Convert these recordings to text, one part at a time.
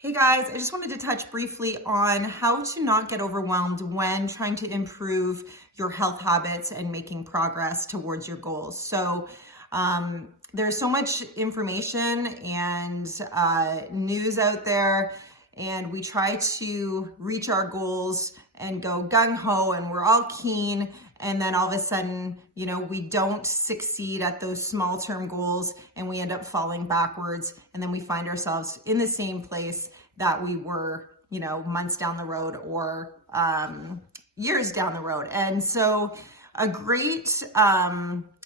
Hey guys, I just wanted to touch briefly on how to not get overwhelmed when trying to improve your health habits and making progress towards your goals. There's so much information and news out there, and we try to reach our goals and go gung-ho and we're all keen, and then all of a sudden, we don't succeed at those small term goals and we end up falling backwards, and then we find ourselves in the same place that we were, months down the road or years down the road. And so a great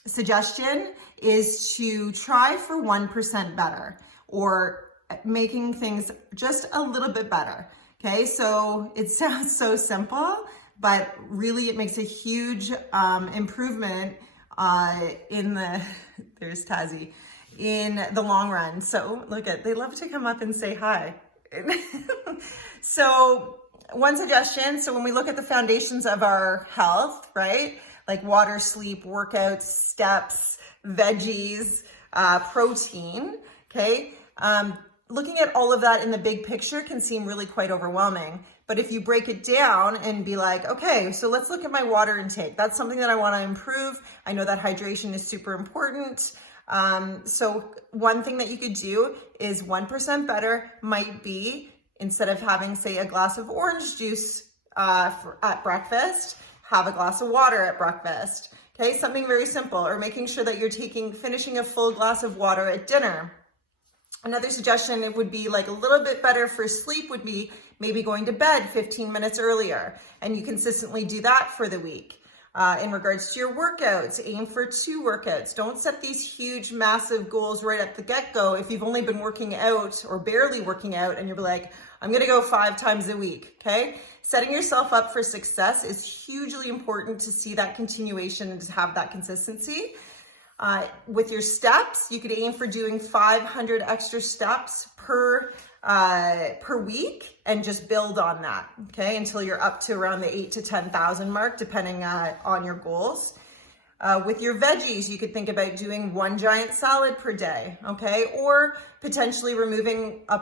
suggestion is to try for 1% better, or making things just a little bit better. Okay, so it sounds so simple, but really it makes a huge improvement there's Tazzy, in the long run. So they love to come up and say hi. So one suggestion, so when we look at the foundations of our health, right? Like water, sleep, workouts, steps, veggies, protein, okay? Looking at all of that in the big picture can seem really quite overwhelming. But if you break it down and be like, okay, so let's look at my water intake. That's something that I want to improve. I know that hydration is super important. So one thing that you could do is 1% better might be, instead of having, say, a glass of orange juice at breakfast, have a glass of water at breakfast. Okay, something very simple. Or making sure that you're finishing a full glass of water at dinner. Another suggestion, it would be like a little bit better for sleep, would be maybe going to bed 15 minutes earlier, and you consistently do that for the week. In regards to your workouts, aim for 2 workouts. Don't set these huge, massive goals right at the get-go if you've only been working out or barely working out and you're like, I'm gonna go 5 times a week, okay? Setting yourself up for success is hugely important to see that continuation and to have that consistency. With your steps, you could aim for doing 500 extra steps per week and just build on that, okay, until you're up to around the 8,000 to 10,000 mark, depending on your goals. With your veggies, you could think about doing 1 giant salad per day, okay, or potentially removing a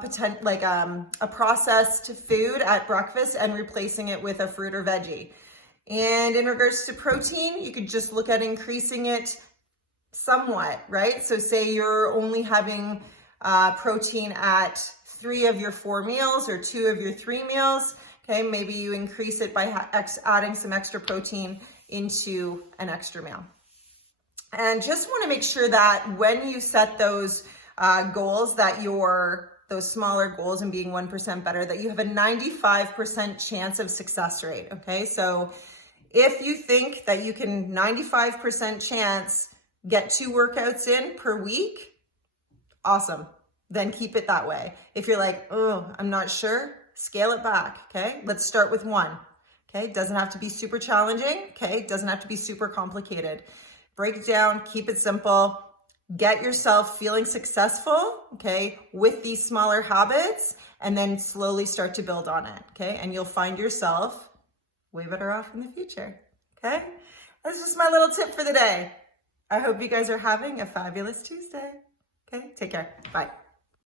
processed food at breakfast and replacing it with a fruit or veggie. And in regards to protein, you could just look at increasing it somewhat, right? So say you're only having protein at 3 of your 4 meals or 2 of your 3 meals. Okay, maybe you increase it by adding some extra protein into an extra meal. And just want to make sure that when you set those goals, that those smaller goals and being 1% better, that you have a 95% chance of success rate. Okay, so if you think that you can 95% chance get 2 workouts in per week, awesome. Then keep it that way. If you're like, oh, I'm not sure, scale it back, okay? Let's start with 1, okay? It doesn't have to be super challenging, okay? It doesn't have to be super complicated. Break it down, keep it simple, get yourself feeling successful, okay, with these smaller habits, and then slowly start to build on it, okay? And you'll find yourself way better off in the future, okay? That's just my little tip for the day. I hope you guys are having a fabulous Tuesday. Okay, take care. Bye.